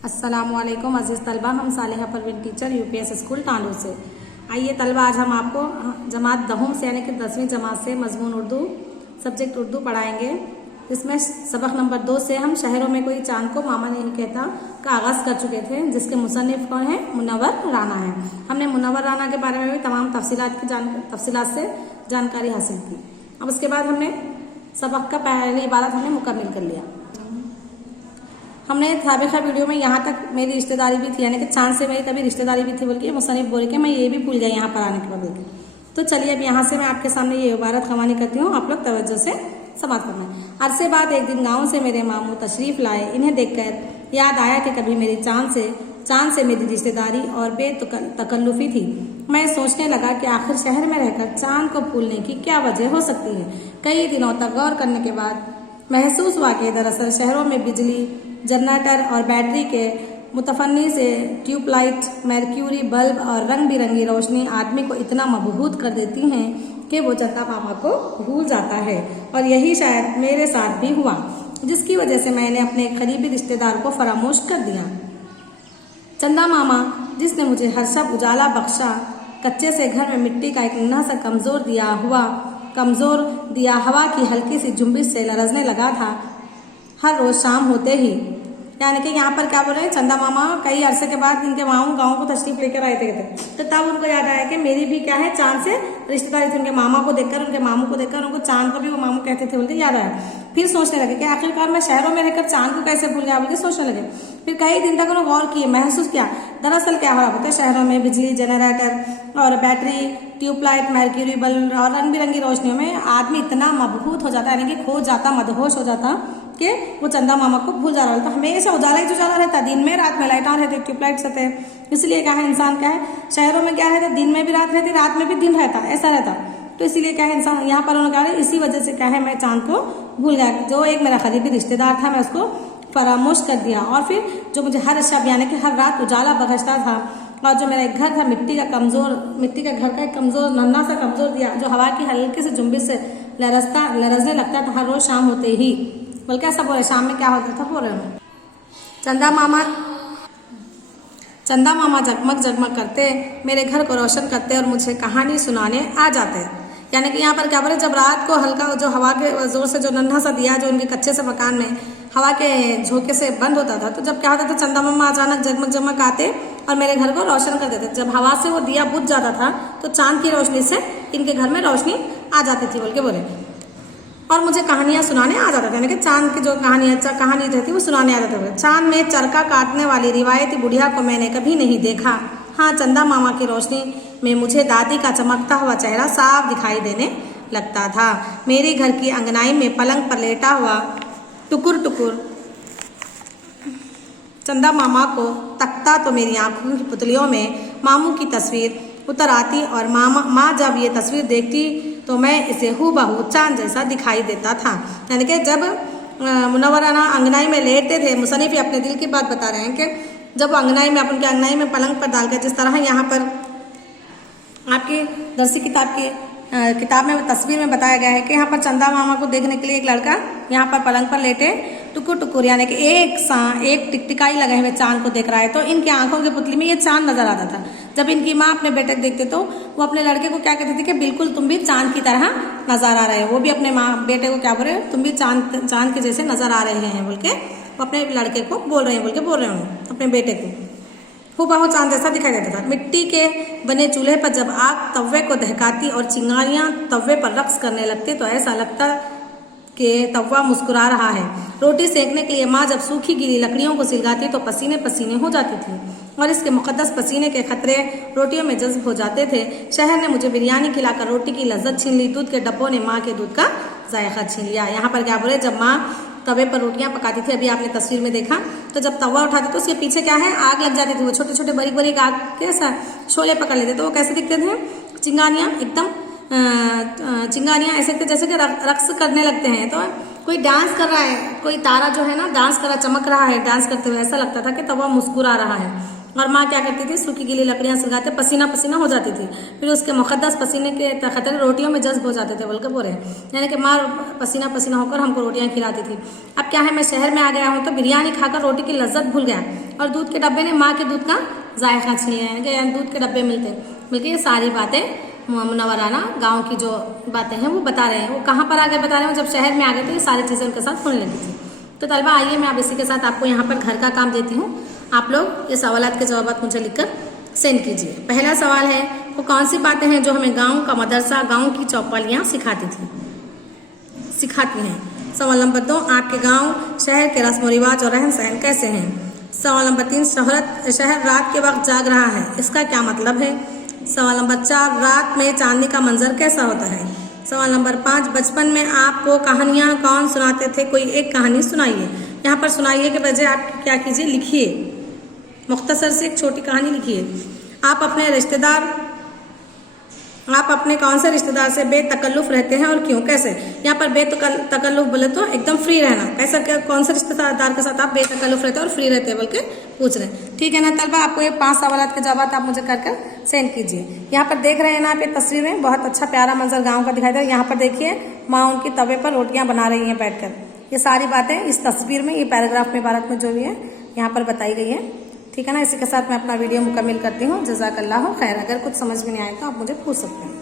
अस्सलामुअलैकुम अज़ीज़ तलबा, हम सालिहा परवीन टीचर यूपीएस स्कूल टांडू से। आइए तलबा, आज हम आपको जमात दहम से यानी कि 10वीं जमात से मजमून उर्दू सब्जेक्ट उर्दू पढ़ाएंगे। इसमें सबक नंबर 2 से हम शहरों में कोई चांद को मामा नहीं कहता का आगाज़ कर चुके थे, जिसके मुसन्निफ कौन है? मुनव्वर राना है। हमने मुनव्वर राना के बारे में भी तमाम तफसीलात से जानकारी हासिल की। अब उसके बाद हमने सबक का पहली इबारत हमने मुकम्मल कर लिया। हमने साबिक़ा वीडियो में यहाँ तक मेरी रिश्तेदारी भी थी, यानी कि चांद से मेरी कभी रिश्तेदारी भी थी बोल के मुसन्निफ बोल के मैं ये भी भूल गई यहाँ पर आने के बाद बोल के। तो चलिए अब यहाँ से मैं आपके सामने ये इबारत खवानी करती हूँ, आप लोग तवज्जो से समाप्त करना है। अरसे बाद एक दिन गाँव से मेरे मामू तशरीफ लाए। इन्हें देखकर याद आया कि कभी मेरी चांद से मेरी रिश्तेदारी और बेतकल्लुफ़ी थी। मैं सोचने लगा कि आखिर शहर में रहकर चांद को भूलने की क्या वजह हो सकती है। कई दिनों तक गौर करने के बाद महसूस हुआ कि दरअसल शहरों में बिजली, जनरेटर और बैटरी के मुतफन्नी से ट्यूबलाइट, मरक्यूरी बल्ब और रंग बिरंगी रोशनी आदमी को इतना मबहूत कर देती हैं कि वो चंदा मामा को भूल जाता है। और यही शायद मेरे साथ भी हुआ, जिसकी वजह से मैंने अपने एक करीबी रिश्तेदार को फरामोश कर दिया। चंदा मामा, जिसने मुझे हर शब उजाला बख्शा, कच्चे से घर में मिट्टी का एक नन्हा सा कमजोर दिया हवा की हल्की सी जुम्बिश से लरजने लगा था। हर रोज शाम होते ही, यानी कि यहाँ पर क्या बोल रहे हैं, चंदा मामा कई अरसे के बाद इनके मामू गाँव को तशरीफ लेकर आए थे, तो तब उनको याद आया कि मेरी भी क्या है, चांद से रिश्तेदारी थी। उनके मामा को देखकर, उनके मामू को देखकर उनको चांद को भी वो मामू कहते थे बोल के याद आया। फिर सोचने लगे कि आखिरकार मैं शहरों में रहकर चांद को कैसे भूल गया बोल के सोचने लगे। फिर कई दिन तक उन्होंने गौर किए, महसूस किया दरअसल क्या हो रहा होता है, शहरों में बिजली, जनरेटर और बैटरी, ट्यूबलाइट, मरक्यूरी बल्ब और रंग बिरंगी रोशनियों में आदमी इतना मबहूत हो जाता है, यानी कि खो जाता, मदहोश हो जाता कि वो चंदा मामा को भूल जा रहा था। हमेशा उजाला ही उजाला रहता, दिन में रात में लाइट ऑन रहती, ट्यूबलाइट रहते हैं। इसलिए क्या है, इंसान क्या है, शहरों में क्या रहता, दिन में भी रात रहती, रात में भी दिन रहता, ऐसा रहता। तो इसीलिए क्या है, इंसान यहाँ पर उन्होंने कहा इसी वजह से क्या है, मैं चांद को भूल गया। जो एक मेरा करीबी रिश्तेदार था, मैं उसको फरामोश कर दिया। और फिर जो मुझे हर शब यानी कि हर रात उजाला बख्शता था, और जो मेरा एक घर था मिट्टी का घर का एक कमजोर नन्हा सा कमजोर दिया, जो हवा की हल्की से जुम्बिश से लरजने लगता था हर रोज शाम होते ही। बल्कि ऐसा बोले, शाम में क्या होता था बोल रहे हैं, चंदा मामा जगमग करते, मेरे घर को रोशन करते और मुझे कहानी सुनाने आ जाते। यानी कि यहाँ पर क्या बोले, जब रात को हल्का जो हवा के जोर से जो नन्हा सा दिया जो उनके कच्चे से मकान में हवा के झोंके से बंद होता था, तो जब क्या होता था, चंदा मामा अचानक जगमग आते और मेरे घर को रोशन कर देते। जब हवा से वो दिया बुझ जाता था तो चांद की रोशनी से इनके घर में रोशनी आ जाती थी बोल के बोले, और मुझे कहानियां सुनाने आ जाता था। यानी कि चांद की जो कहानी रहती वो सुनाने आ जाता था। चांद में चरखा काटने वाली रिवायती बुढ़िया को मैंने कभी नहीं देखा। हाँ, चंदा मामा की रोशनी में मुझे दादी का चमकता हुआ चेहरा साफ दिखाई देने लगता था। मेरे घर की अंगनाई में पलंग पर लेटा हुआ टुकुर चंदा मामा को तकता तो मेरी आंखों की पुतलियों में मामू की तस्वीर उतर आती, और माँ जब ये तस्वीर देखती तो मैं इसे हूबहू चांद जैसा दिखाई देता था। यानी कि जब मुनव्वर राना अंगनाई में लेटते थे, मुसन्निफ अपने दिल की बात बता रहे हैं कि जब अंगनाई में, उनके अंगनाई में पलंग पर डालकर, जिस तरह यहाँ पर आपकी दरसी किताब में तस्वीर में बताया गया है कि यहाँ पर चंदा मामा को देखने के लिए एक लड़का यहाँ पर पलंग पर लेटे टुकुर यानी कि एक टिकटिकाई लगे हुए चांद को देख रहा है, तो इनकी आंखों की पुतली में ये चांद नजर आता था। जब इनकी माँ अपने बेटे को देखते तो वो अपने लड़के को क्या कहती थी कि बिल्कुल तुम भी चांद की तरह नजर आ रहे हो। वो भी अपने बेटे को क्या बोल रहे हो, तुम भी चांद के जैसे नजर आ रहे हैं बोल के वो अपने लड़के को बोल रहे हैं अपने बेटे को हूबहू चांद जैसा दिखाई देता था। मिट्टी के बने चूल्हे पर जब आग तवे को दहकाती और चिंगारियां तवे पर रक्स करने लगती तो ऐसा लगता कि तवा मुस्कुरा रहा है। रोटी सेकने के लिए माँ जब सूखी गीली लकड़ियों को सिलगाती तो पसीने पसीने हो जाती थी, और इसके मुकद्दस पसीने के खतरे रोटियों में जज्ब हो जाते थे। शहर ने मुझे बिरयानी खिलाकर रोटी की लज्जत छीन ली, दूध के डब्बों ने माँ के दूध का जायका छीन लिया। यहाँ पर क्या बोले, जब माँ तवे पर रोटियां पकाती थी, अभी आपने तस्वीर में देखा, तो जब तवा उठाते तो उसके पीछे क्या है, आग लग जाती थी। वो छोटे छोटे बारीक आग के शोले पकड़ लेते, तो वो कैसे दिखते थे, चिंगारियां एकदम चिंगारियां ऐसे थे जैसे कि रक्स करने लगते हैं। तो कोई डांस कर रहा है, कोई तारा जो है ना डांस कर रहा, चमक रहा है डांस करते हुए, ऐसा लगता था कि तवा मुस्कुरा रहा है। और माँ क्या करती थी, सूखी गीली लकड़ियां सुलगाते पसीना पसीना हो जाती थी, फिर उसके मुकद्दस पसीने के खतरे रोटियों में जज्ब हो जाते थे बोलकर बोल रहे हैं, यानी कि माँ पसीना पसीना होकर हमको रोटियां खिलाती थी। अब क्या है, मैं शहर में आ गया हूँ तो बिरयानी खाकर रोटी की लज्जत भूल गया और दूध के डब्बे ने माँ के दूध का जायका छीन लिया, यानी कि दूध के डब्बे मिलके ये सारी बातें मुनव्वराना गाँव की जो बातें हैं वो बता रहे हैं। वो कहाँ पर आगे बता रहे हैं, जब शहर में आ गए तो ये सारी चीज़ें उनके साथ होने लगी थी। तो तलबा आइए मैं अब इसी के साथ आपको यहाँ पर घर का काम देती हूँ, आप लोग ये सवालात के जवाब मुझे लिखकर सेंड कीजिए। पहला सवाल है, वो कौन सी बातें हैं जो हमें गांव का मदरसा, गांव की चौपालियाँ सिखाती हैं। सवाल नंबर 2, आपके गांव शहर के रस्म व रिवाज और रहन सहन कैसे हैं। सवाल नंबर 3, शहर रात के वक्त जाग रहा है, इसका क्या मतलब है। सवाल नंबर 4, रात में चांदनी का मंजर कैसा होता है। सवाल नंबर 5, बचपन में आपको कहानियाँ कौन सुनाते थे, कोई एक कहानी सुनाइए। यहाँ पर सुनाइए के बजाय आप क्या कीजिए, लिखिए, मुख्तसर से एक छोटी कहानी लिखिए। आप अपने कौन से रिश्तेदार से बेतकल्लुफ रहते हैं और क्यों, कैसे। यहाँ पर बेतकल्लुफ बोले तो एकदम फ्री रहना, कैसा कौन से रिश्तेदार के साथ आप बेतकल्लुफ रहते हैं और फ्री रहते हैं बोल के पूछ रहे हैं। ठीक है ना तलबा, आपको ये 5 सवालात के जवाब आप मुझे कर सेंड कीजिए। यहाँ पर देख रहे हैं ना आप, ये तस्वीरें बहुत अच्छा प्यारा मंजर गाँव का दिखाई दे रहा है। यहाँ पर देखिए माँ उनकी तवे पर रोटियाँ बना रही हैं बैठकर। ये सारी बातें इस तस्वीर में, ये पैराग्राफ में इबारत में जो भी है यहाँ पर बताई गई है। ठीक है ना, इसी के साथ मैं अपना वीडियो मुकम्मल करती हूँ। जज़ाकल्लाह खैर। अगर कुछ समझ में नहीं आए तो आप मुझे पूछ सकते हैं।